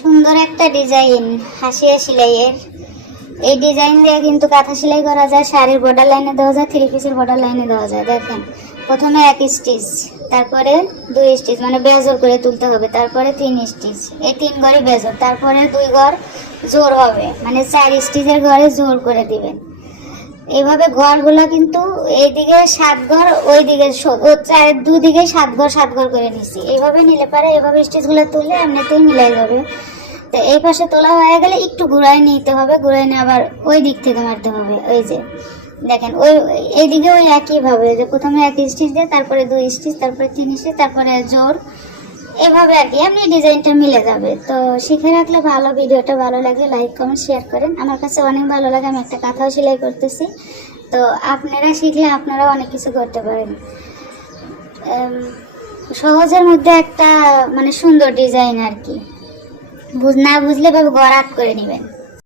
সুন্দর একটা ডিজাইন হাসিয়া সেলাইয়ের। এই ডিজাইন দিয়ে কিন্তু কাঁথা সেলাই করা যায়, শাড়ির বর্ডার লাইনে দেওয়া যায়, 3 পিসের বর্ডার লাইনে দেওয়া যায়। দেখেন প্রথমে 1 স্টিচ, তারপরে 2 স্টিচ মানে বেজর করে তুলতে হবে, তারপরে 3 স্টিচ, এই 3 ঘরে বেজর, তারপরে 2 ঘর জোর হবে, মানে 4 স্টিচের ঘরে জোর করে দিবেন। এইভাবে ঘরগুলো কিন্তু এইদিকে 7 ঘর, ওইদিকে 2 দিকে 7 ঘর 7 ঘর করে নিছি। এইভাবে নিলে পারে, এইভাবে স্টিচগুলো তুললে এমনিতেই মিলাই যাবে। তো এই পাশে তোলা হয়ে গেলে একটু ঘুরাই নিতে হবে, ঘুরাই নিয়ে আবার ওই দিক থেকে মারতে হবে। ওই যে দেখেন এইদিকে ওই একইভাবে যে প্রথমে 1 স্টিচ দিয়ে, তারপরে 2 স্টিচ, তারপরে 3 স্টিচ, তারপরে জোর, এভাবে আর কি এমনি ডিজাইনটা মিলে যাবে। তো শিখে রাখলে ভালো। ভিডিওটা ভালো লাগলে লাইক কমেন্ট শেয়ার করেন। আমার কাছে অনেক ভালো লাগে, আমি একটা কাঁথাও সেলাই করতেছি। তো আপনারা শিখলে আপনারাও অনেক কিছু করতে পারেন। সহজের মধ্যে একটা মানে সুন্দর ডিজাইন আর কি, না বুঝলে ভাবে গড় আট করে নেবেন।